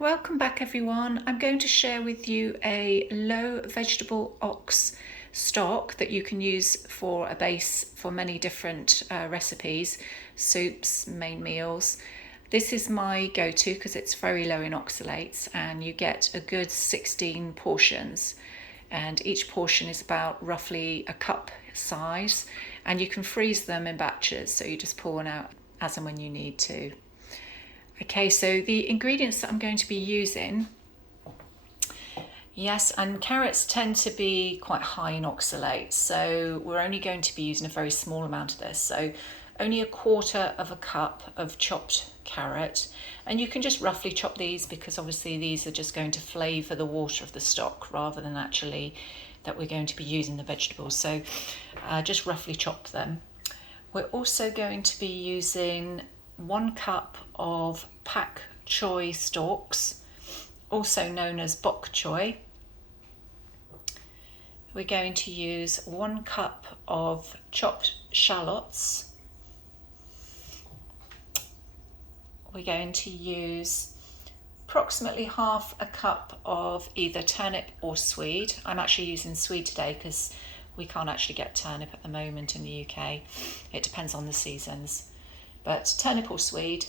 Welcome back everyone. I'm going to share with you a low vegetable ox stock that you can use for a base for many different recipes, soups, main meals. This is my go-to because it's very low in oxalates and you get a good 16 portions, and each portion is about roughly a cup size, and you can freeze them in batches, so you just pour one out as and when you need to. Okay, so the ingredients that I'm going to be using, yes, and carrots tend to be quite high in oxalate, so we're only going to be using a very small amount of this. So only 1/4 of a cup of chopped carrot, and you can just roughly chop these because obviously these are just going to flavour the water of the stock rather than actually that we're going to be using the vegetables. So just roughly chop them. We're also going to be using 1 cup of pak choy stalks, also known as bok choy. We're going to use 1 cup of chopped shallots. We're going to use approximately 1/2 cup of either turnip or swede. I'm actually using swede today because we can't actually get turnip at the moment in the UK. It depends on the seasons. But turnip or swede.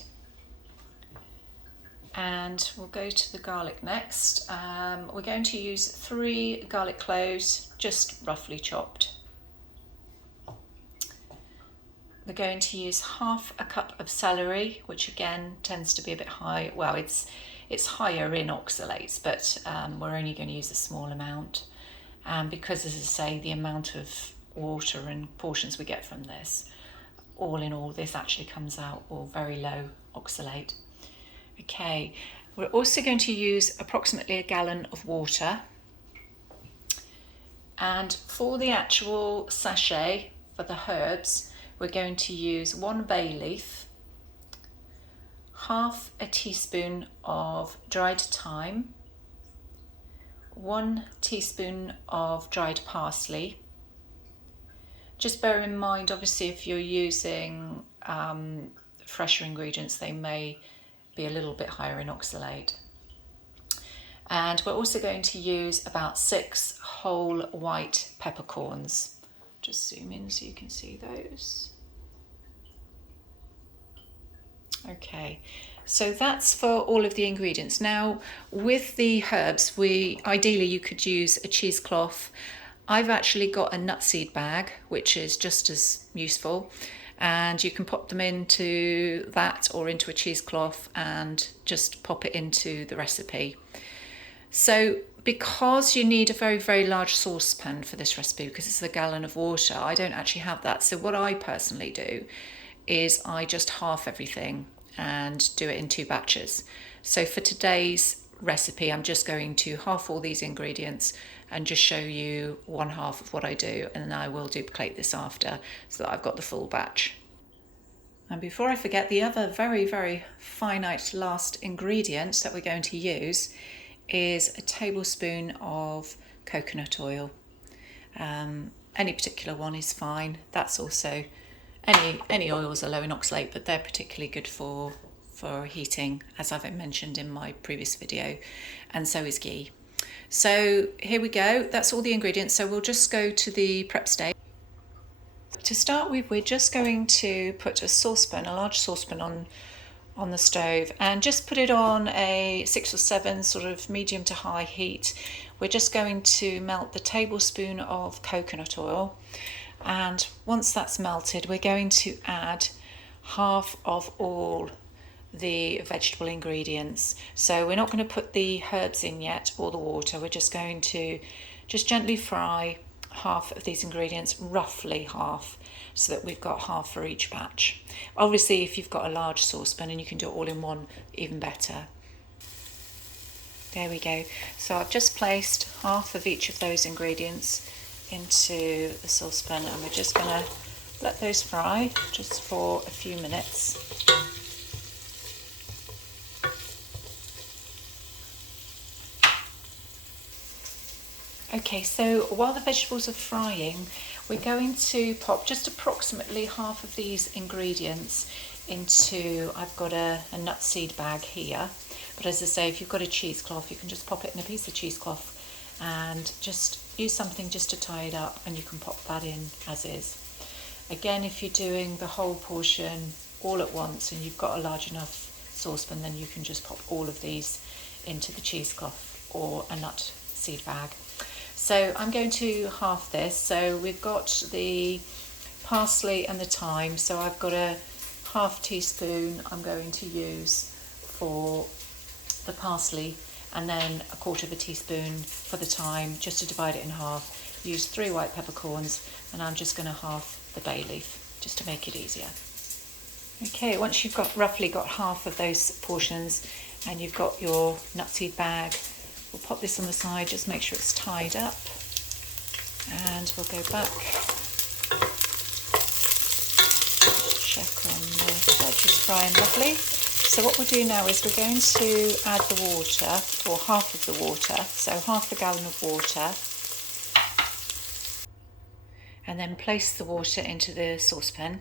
And we'll go to the garlic next. We're going to use 3 garlic cloves, just roughly chopped. We're going to use 1/2 cup of celery, which again tends to be a bit high. Well, it's higher in oxalates, but we're only going to use a small amount. Because, as I say, the amount of water and portions we get from this, all in all, this actually comes out all very low oxalate. Okay, we're also going to use approximately 1 gallon of water. And for the actual sachet for the herbs, we're going to use 1 bay leaf, 1/2 teaspoon of dried thyme, 1 teaspoon of dried parsley. Just bear in mind, obviously, if you're using fresher ingredients, they may be a little bit higher in oxalate. And we're also going to use about 6 whole white peppercorns. Just zoom in so you can see those. Okay, so that's for all of the ingredients. Now, with the herbs, ideally you could use a cheesecloth. I've actually got a nutseed bag, which is just as useful, and you can pop them into that or into a cheesecloth and just pop it into the recipe. So because you need a very, very large saucepan for this recipe, because it's 1 gallon of water, I don't actually have that. So what I personally do is I just half everything and do it in 2 batches. So for today's recipe, I'm just going to half all these ingredients and just show you 1/2 of what I do, and then I will duplicate this after so that I've got the full batch. And before I forget, the other very, very finite last ingredient that we're going to use is a tablespoon of coconut oil. Any particular one is fine. That's also, any oils are low in oxalate, but they're particularly good for heating, as I've mentioned in my previous video, and so is ghee. So here we go, that's all the ingredients. So we'll just go to the prep stage. To start with, we're just going to put a large saucepan on the stove, and just put it on a 6 or 7 sort of medium to high heat. We're just going to melt the tablespoon of coconut oil, and once that's melted, we're going to add 1/2 of all the vegetable ingredients. So we're not going to put the herbs in yet or the water. We're just going to just gently fry 1/2 of these ingredients, roughly 1/2, so that we've got 1/2 for each batch. Obviously, if you've got a large saucepan and you can do it all in one, even better. There we go. So I've just placed 1/2 of each of those ingredients into the saucepan, and we're just going to let those fry just for a few minutes. Okay, so while the vegetables are frying, we're going to pop just approximately 1/2 of these ingredients into, I've got a nutseed bag here, But as I say, if you've got a cheesecloth, you can just pop it in a piece of cheesecloth and just use something just to tie it up, and you can pop that in as is. Again, if you're doing the whole portion all at once and you've got a large enough saucepan, then you can just pop all of these into the cheesecloth or a nut seed bag. So I'm going to half this. So we've got the parsley and the thyme. So I've got a half teaspoon I'm going to use for the parsley, and then a quarter of a teaspoon for the thyme, just to divide it in half. Use 3 white peppercorns, and I'm just going to half the bay leaf just to make it easier. Okay, once you've roughly got half of those portions and you've got your nutseed bag, we'll pop this on the side, just make sure it's tied up, and we'll go back, check on the veg is frying lovely. So what we'll do now is we're going to add the water, or half of the water, so half a gallon of water, and then place the water into the saucepan.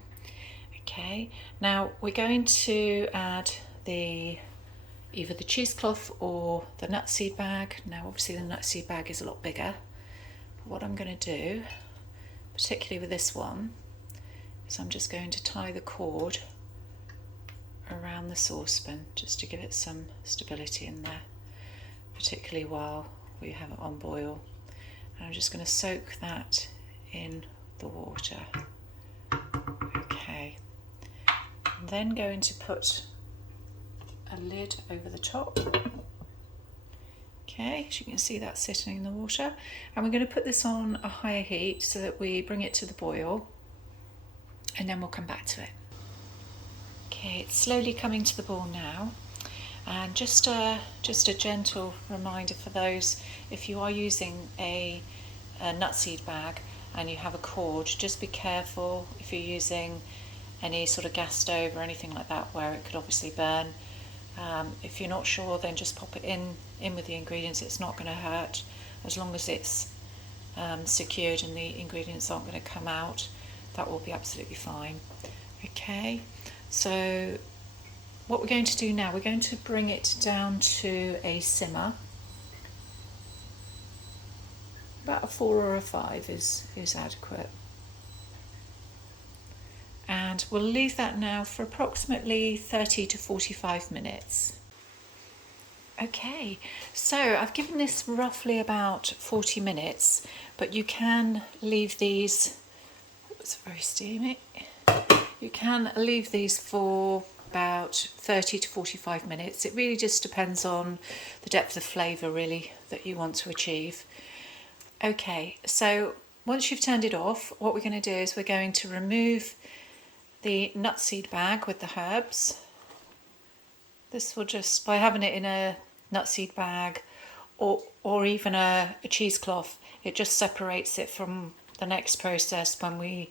Okay, now we're going to add either the cheesecloth or the nutseed bag. Now obviously the nutseed bag is a lot bigger, but what I'm going to do, particularly with this one, is I'm just going to tie the cord around the saucepan just to give it some stability in there, particularly while we have it on boil. And I'm just going to soak that in the water. Okay, I'm then going to put a lid over the top. Okay, as you can see, that's sitting in the water, and we're going to put this on a higher heat so that we bring it to the boil, and then we'll come back to it. Okay, it's slowly coming to the boil now, and just a gentle reminder for those, if you are using a nutseed bag and you have a cord, just be careful if you're using any sort of gas stove or anything like that where it could obviously burn. If you're not sure, then just pop it in with the ingredients. It's not going to hurt as long as it's secured and the ingredients aren't going to come out. That will be absolutely fine. Okay, so what we're going to do now, we're going to bring it down to a simmer. About a 4 or a 5 is adequate. And we'll leave that now for approximately 30 to 45 minutes. Okay, so I've given this roughly about 40 minutes, but you can leave these, it's very steamy, you can leave these for about 30 to 45 minutes. It really just depends on the depth of flavour really that you want to achieve. Okay, so once you've turned it off, what we're going to do is we're going to remove the nutseed bag with the herbs. This will just, by having it in a nutseed bag or even a cheesecloth, it just separates it from the next process when we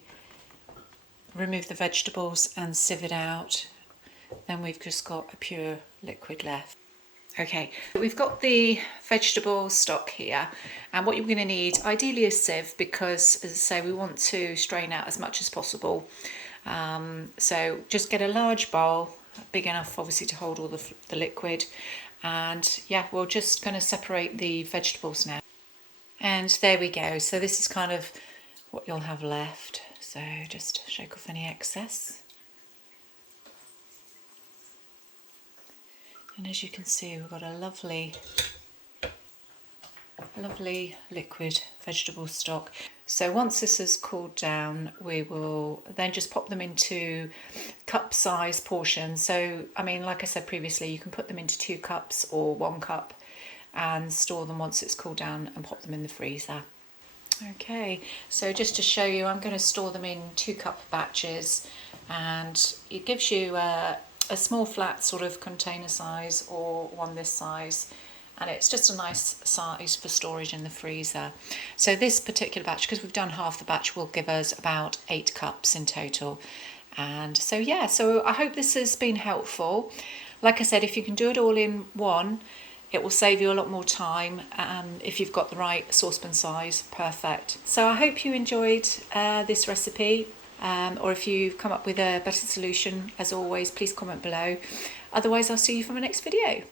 remove the vegetables and sieve it out. Then we've just got a pure liquid left. Okay, we've got the vegetable stock here, and what you're going to need ideally is a sieve, because as I say, we want to strain out as much as possible. So just get a large bowl, big enough obviously to hold all the liquid, and yeah, we're just going to separate the vegetables now. And there we go. So this is kind of what you'll have left. So just shake off any excess. And as you can see, we've got a lovely liquid vegetable stock. So once this has cooled down, we will then just pop them into cup size portions. So I mean, like I said previously, you can put them into 2 cups or 1 cup and store them once it's cooled down and pop them in the freezer. Okay, so just to show you, I'm going to store them in 2 cup batches, and it gives you a small flat sort of container size or one this size, and it's just a nice size for storage in the freezer. So this particular batch, because we've done half the batch, will give us about 8 cups in total. And so yeah, so I hope this has been helpful. Like I said, if you can do it all in one, it will save you a lot more time. If you've got the right saucepan size, perfect. So I hope you enjoyed this recipe. Or if you've come up with a better solution, as always, please comment below. Otherwise, I'll see you for my next video.